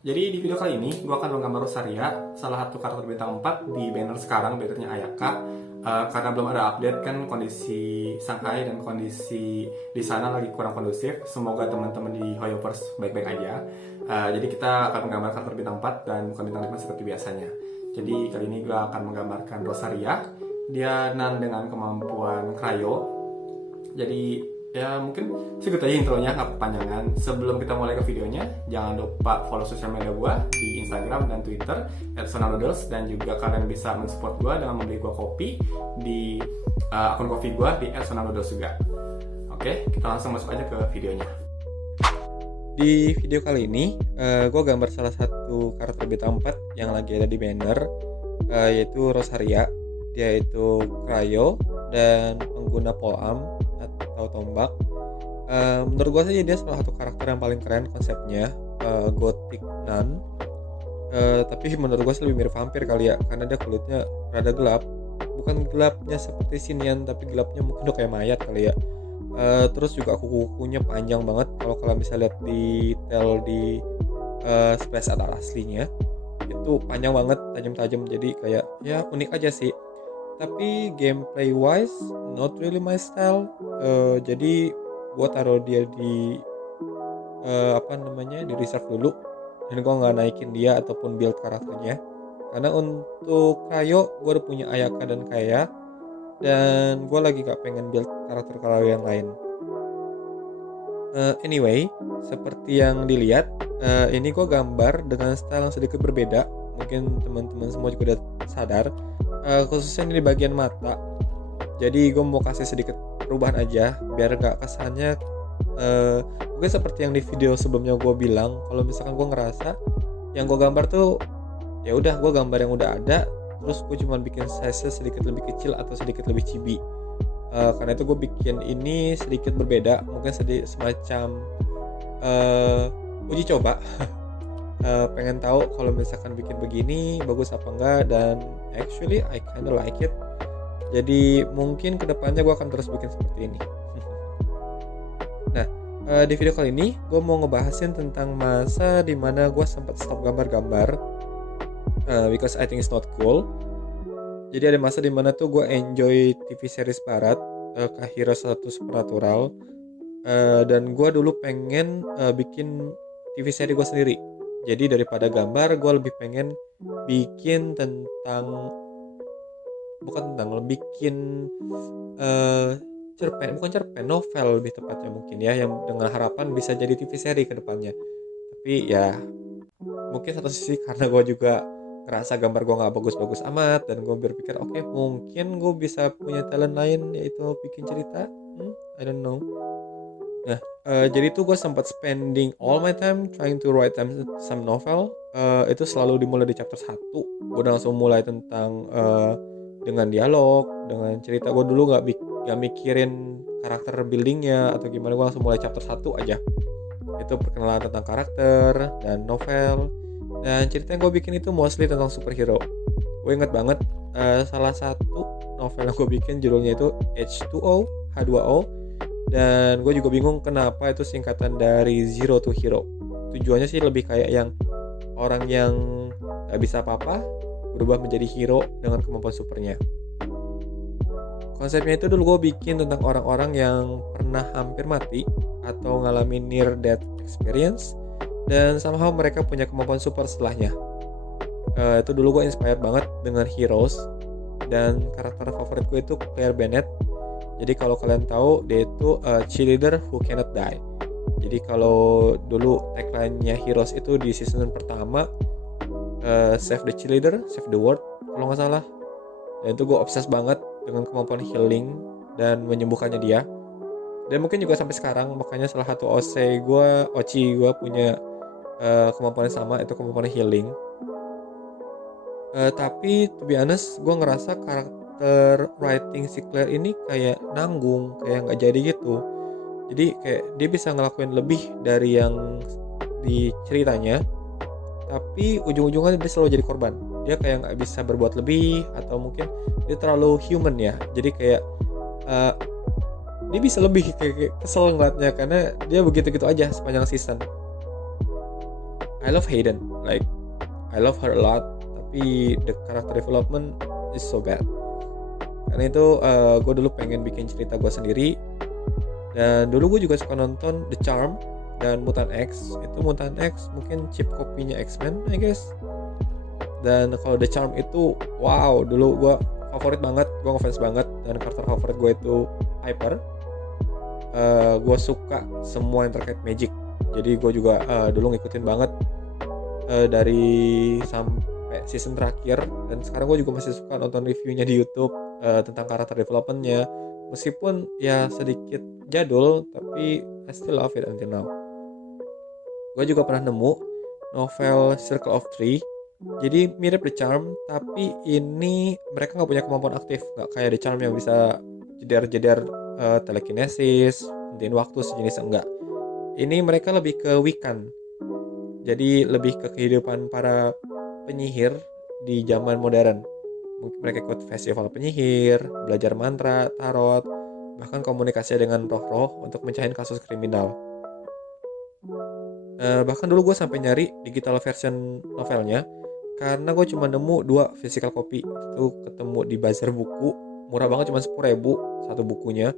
Jadi di video kali ini gue akan menggambar Rosaria, salah satu karakter bintang 4 di banner sekarang, bannernya Ayaka. Karena belum ada update kan kondisi Shanghai dan kondisi di sana lagi kurang kondusif. Semoga teman-teman di Hoyoverse baik-baik aja. Jadi kita akan menggambar karakter bintang 4 dan bukan bintang 5 seperti biasanya. Jadi kali ini gue akan menggambarkan Rosaria. Dia nan dengan kemampuan cryo. Jadi ya mungkin segitu aja intronya, nggak kepanjangan. Sebelum kita mulai ke videonya, jangan lupa follow sosial media gue di Instagram dan Twitter @sonanoodles, dan juga kalian bisa mensupport gue dengan membeli gue kopi di akun kopi gue di @sonanoodles juga. Oke, kita langsung masuk aja ke videonya. Di video kali ini, gue gambar salah satu karakter bintang 4 yang lagi ada di banner, yaitu Rosaria. Dia itu cryo dan pengguna polearm atau tombak. Menurut gue sih dia salah satu karakter yang paling keren konsepnya, gothic nun. Tapi menurut gue sih lebih mirip vampir kali ya, karena dia kulitnya rada gelap. Bukan gelapnya seperti Sinian, tapi gelapnya mungkin udah kayak mayat kali ya. Terus juga kuku-kukunya panjang banget. Kalau kalian bisa lihat detail di splash art aslinya, itu panjang banget, tajam-tajam. Jadi kayak ya unik aja sih. Tapi gameplay wise not really my style. Jadi gue taruh dia di di reserve dulu, dan gue nggak naikin dia ataupun build karakternya, karena untuk cryo gue udah punya Ayaka dan Kaya, dan gue lagi gak pengen build karakter cryo yang lain. Anyway, seperti yang dilihat, ini gue gambar dengan style yang sedikit berbeda. Mungkin teman-teman semua juga udah sadar, khususnya di bagian mata. Jadi gue mau kasih sedikit perubahan aja biar gak kesannya mungkin seperti yang di video sebelumnya gue bilang. Kalau misalkan gue ngerasa yang gue gambar tuh ya udah gue gambar yang udah ada, terus gue cuma bikin size sedikit lebih kecil atau sedikit lebih chibi. Karena itu gue bikin ini sedikit berbeda, mungkin semacam uji coba. Pengen tahu kalau misalkan bikin begini bagus apa enggak, dan actually I kinda like it. Jadi mungkin kedepannya gue akan terus bikin seperti ini. Nah, di video kali ini gue mau ngebahasin tentang masa dimana gue sempat stop gambar-gambar, because I think it's not cool. Jadi ada masa dimana tuh gue enjoy TV series barat, kayak Heroes 1 Supernatural, dan gue dulu pengen bikin TV series gue sendiri. Jadi daripada gambar, gue lebih pengen bikin bikin novel lebih tepatnya mungkin ya, yang dengan harapan bisa jadi TV series ke depannya. Tapi ya mungkin satu sisi karena gue juga ngerasa gambar gue gak bagus-bagus amat, dan gue berpikir oke, mungkin gue bisa punya talent lain, yaitu bikin cerita. I don't know. Nah, jadi tuh gue sempat spending all my time trying to write some novel. Itu selalu dimulai di chapter 1. Gue udah langsung mulai tentang dengan dialog, dengan cerita. Gue dulu gak mikirin karakter buildingnya atau gimana. Gue langsung mulai chapter 1 aja. Itu perkenalan tentang karakter dan novel. Dan cerita yang gue bikin itu mostly tentang superhero. Gue inget banget, salah satu novel yang gue bikin judulnya itu H2O, H2O. Dan gue juga bingung kenapa itu singkatan dari Zero to Hero. Tujuannya sih lebih kayak yang orang yang gak bisa apa-apa berubah menjadi hero dengan kemampuan supernya. Konsepnya itu dulu gue bikin tentang orang-orang yang pernah hampir mati atau ngalamin near death experience, dan somehow mereka punya kemampuan super setelahnya. Itu dulu gue inspired banget dengan Heroes, dan karakter favorit gue itu Claire Bennett. Jadi kalau kalian tahu, dia itu cheerleader who cannot die. Jadi kalau dulu tagline-nya Heroes itu di season pertama, save the cheerleader, save the world kalau nggak salah. Dan itu gue obses banget dengan kemampuan healing dan menyembuhkannya dia. Dan mungkin juga sampai sekarang, makanya salah satu Ochi gue punya kemampuan yang sama, itu kemampuan healing. Tapi to be honest, gue ngerasa karakter writing si Claire ini kayak nanggung, kayak nggak jadi gitu. Jadi kayak dia bisa ngelakuin lebih dari yang di ceritanya, tapi ujung-ujungnya dia selalu jadi korban. Dia kayak nggak bisa berbuat lebih, atau mungkin dia terlalu human ya. Jadi kayak dia bisa lebih, kayak kesel ngeliatnya karena dia begitu-gitu aja sepanjang season. I love Hayden. Like I love her a lot, tapi the character development is so bad. Karena itu gue dulu pengen bikin cerita gue sendiri. Dan dulu gue juga suka nonton The Charm dan Mutant X. Itu Mutant X mungkin cheap copy-nya X-Men I guess. Dan kalau The Charm itu wow, dulu gue favorit banget, gue ngefans banget. Dan karakter favorit gue itu Piper. Gue suka semua yang terkait magic. Jadi gue juga dulu ngikutin banget dari sampai season terakhir. Dan sekarang gue juga masih suka nonton reviewnya di YouTube tentang karakter developmentnya. Meskipun ya sedikit jadul, tapi I still love it until now. Gue juga pernah nemu novel Circle of Three. Jadi mirip The Charm, tapi ini mereka nggak punya kemampuan aktif, nggak kayak The Charm yang bisa jeder-jeder telekinesis, hentiin waktu sejenis, enggak. Ini mereka lebih ke Wiccan. Jadi lebih ke kehidupan para penyihir di zaman modern. Mungkin mereka ikut festival penyihir, belajar mantra, tarot, bahkan komunikasi dengan roh-roh untuk mencahin kasus kriminal. Bahkan dulu gue sampai nyari digital version novelnya, karena gue cuma nemu 2 physical copy. Itu ketemu di bazar buku, murah banget, cuma 10.000 satu bukunya.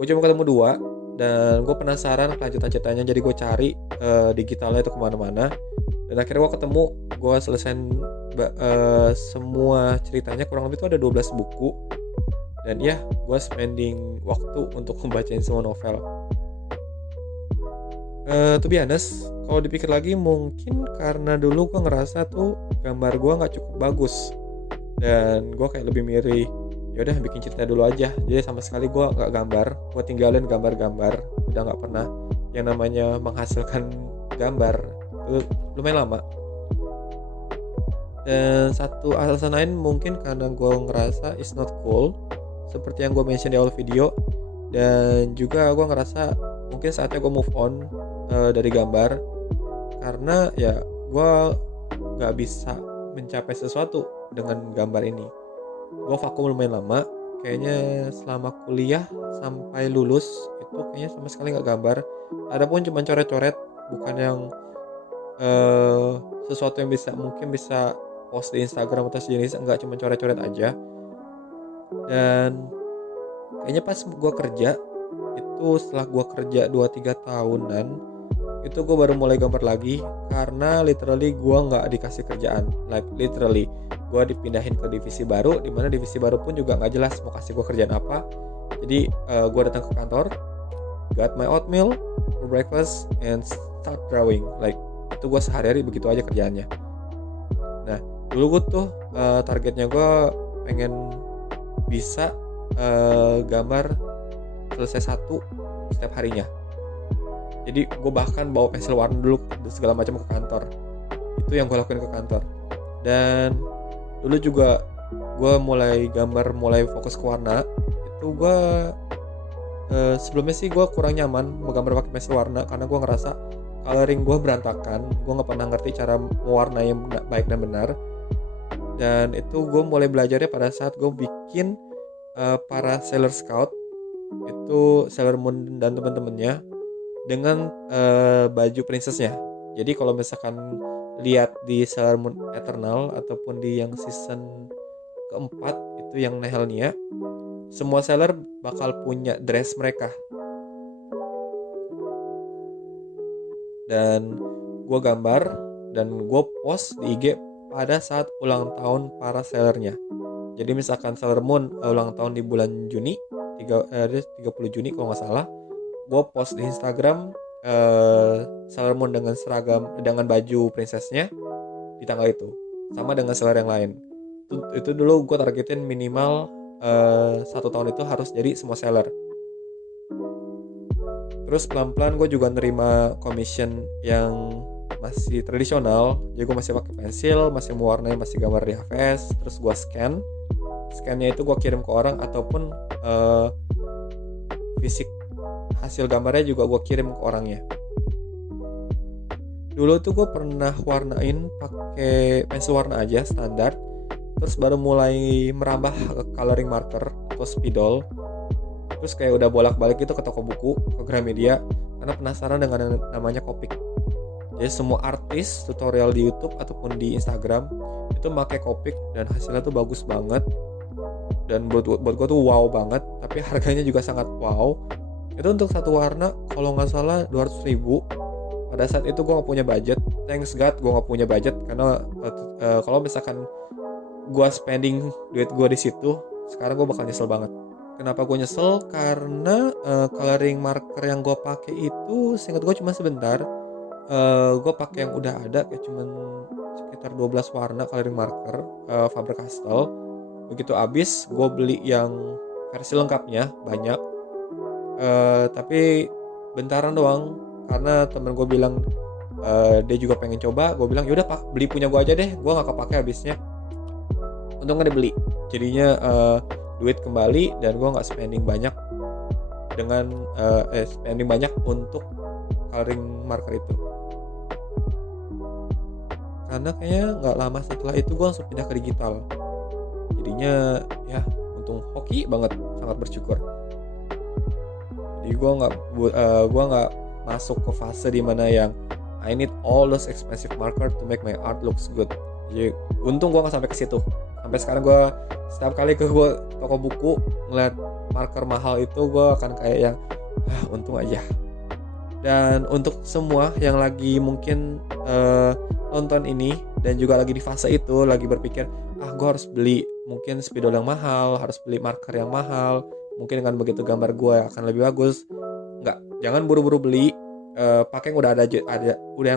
Gue cuma ketemu 2, dan gue penasaran kelanjutan ceritanya, jadi gue cari digitalnya itu kemana-mana. Dan akhirnya gue ketemu, gue selesaiin semua ceritanya, kurang lebih itu ada 12 buku. Dan ya, gue spending waktu untuk membacain semua novel. To be honest, kalau dipikir lagi mungkin karena dulu gue ngerasa tuh gambar gue nggak cukup bagus. Dan gue kayak lebih milih, yaudah bikin cerita dulu aja. Jadi sama sekali gue nggak gambar, gue tinggalin gambar-gambar. Udah nggak pernah yang namanya menghasilkan gambar. Itu lumayan lama. Dan satu alasan lain mungkin karena gue ngerasa it's not cool, seperti yang gue mention di awal video. Dan juga gue ngerasa mungkin saatnya gue move on dari gambar, karena ya gue gak bisa mencapai sesuatu dengan gambar ini. Gue vakum lumayan lama, kayaknya selama kuliah sampai lulus itu kayaknya sama sekali gak gambar. Adapun cuma coret-coret, bukan yang sesuatu yang mungkin bisa post di Instagram atau sejenis, enggak, cuma coret-coret aja. Dan kayaknya pas gue kerja itu, setelah gue kerja 2-3 tahunan, itu gue baru mulai gambar lagi, karena literally gue nggak dikasih kerjaan. Like literally gue dipindahin ke divisi baru, dimana divisi baru pun juga nggak jelas mau kasih gue kerjaan apa. Jadi gue datang ke kantor, got my oatmeal for breakfast and start drawing. Like itu gue sehari-hari begitu aja kerjaannya. Nah dulu gue tuh targetnya gue pengen bisa gambar selesai 1 setiap harinya. Jadi gue bahkan bawa pensil warna dulu segala macam ke kantor. Itu yang gue lakuin ke kantor. Dan dulu juga gue mulai gambar, mulai fokus ke warna. Itu gue sebelumnya sih gue kurang nyaman menggambar pakai pensil warna, karena gue ngerasa coloring gue berantakan. Gue nggak pernah ngerti cara mewarnai yang baik dan benar. Dan itu gue mulai belajarnya pada saat gue bikin para Sailor Scout, itu Sailor Moon dan teman-temannya, dengan baju princessnya. Jadi kalau misalkan lihat di Sailor Moon Eternal ataupun di yang season keempat itu yang Nehelnia, semua Sailor bakal punya dress mereka. Dan gue gambar dan gue post di IG pada saat ulang tahun para Sailornya. Jadi misalkan Sailor Moon ulang tahun di bulan Juni, 30 Juni kalau nggak salah, gue post di Instagram Sailor Moon dengan seragam, dengan baju princessnya di tanggal itu, sama dengan Sailor yang lain. Itu dulu gue targetin minimal 1 tahun itu harus jadi semua Sailor. Terus pelan-pelan gue juga nerima commission yang masih tradisional, jadi gue masih pakai pensil, masih mewarnai, masih gambar di HVS. Terus gue scannya itu gue kirim ke orang, ataupun fisik hasil gambarnya juga gue kirim ke orangnya. Dulu tuh gue pernah warnain pakai pensil warna aja standar, terus baru mulai merambah ke coloring marker atau spidol. Terus kayak udah bolak-balik gitu ke toko buku, ke Gramedia, karena penasaran dengan yang namanya Copic. Jadi semua artis tutorial di YouTube ataupun di Instagram itu pakai Copic dan hasilnya tuh bagus banget. Dan buat gue tuh wow banget, tapi harganya juga sangat wow. Itu untuk satu warna kalau nggak salah 200.000. Pada saat itu gue nggak punya budget, thanks God gue nggak punya budget, karena kalau misalkan gue spending duit gue di situ, sekarang gue bakal nyesel banget. Kenapa gue nyesel? Karena coloring marker yang gue pakai itu seingat gue cuma sebentar. Gue pakai yang udah ada, kayak cuman sekitar 12 warna coloring marker Faber-Castell. Begitu habis gue beli yang versi lengkapnya banyak, tapi bentaran doang, karena temen gue bilang dia juga pengen coba. Gue bilang yaudah pak, beli punya gue aja deh, gue gak kepake habisnya. Untungnya dia beli, jadinya duit kembali dan gue gak spending banyak dengan spending banyak untuk coloring marker itu. Karena kayaknya gak lama setelah itu gue langsung pindah ke digital. Jadinya ya untung hoki banget, sangat bersyukur. Jadi gue nggak masuk ke fase dimana yang I need all those expensive marker to make my art looks good. Jadi untung gue nggak sampai ke situ. Sampai sekarang gue setiap kali ke toko buku ngeliat marker mahal itu, gue akan kayak yang untung aja. Dan untuk semua yang lagi mungkin nonton ini dan juga lagi di fase itu, lagi berpikir gue harus beli mungkin spidol yang mahal, harus beli marker yang mahal, mungkin dengan begitu gambar gue akan lebih bagus. Enggak, jangan buru-buru beli. Pakai yang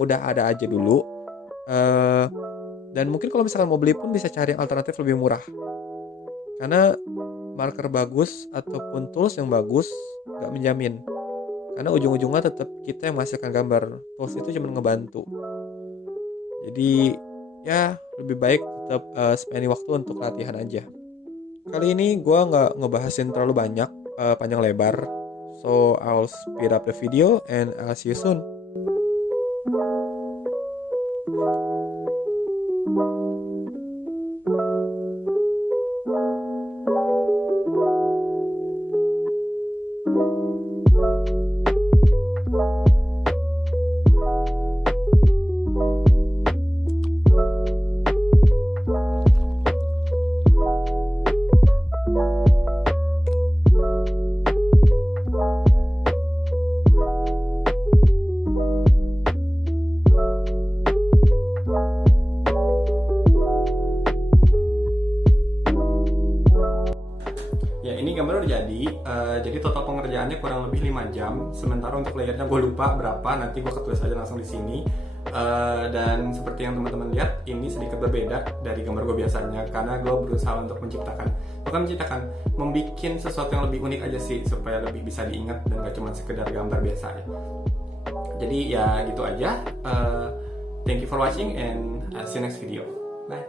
udah ada aja dulu. Dan mungkin kalau misalkan mau beli pun bisa cari yang alternatif lebih murah. Karena marker bagus ataupun tools yang bagus nggak menjamin. Karena ujung-ujungnya tetap kita yang menghasilkan gambar. Tools itu cuma ngebantu. Jadi ya lebih baik tetap spending waktu untuk latihan aja. Kali ini gue nggak ngebahasin terlalu banyak panjang lebar. So I'll speed up the video and I'll see you soon. Gambar udah jadi total pengerjaannya kurang lebih 5 jam. Sementara untuk layernya gue lupa berapa, nanti gue ketulis aja langsung di sini. Dan seperti yang teman-teman lihat, ini sedikit berbeda dari gambar gue biasanya, karena gue berusaha untuk membuat sesuatu yang lebih unik aja sih, supaya lebih bisa diingat dan gak cuma sekedar gambar biasa ya. Jadi ya gitu aja. Thank you for watching and see you next video. Bye.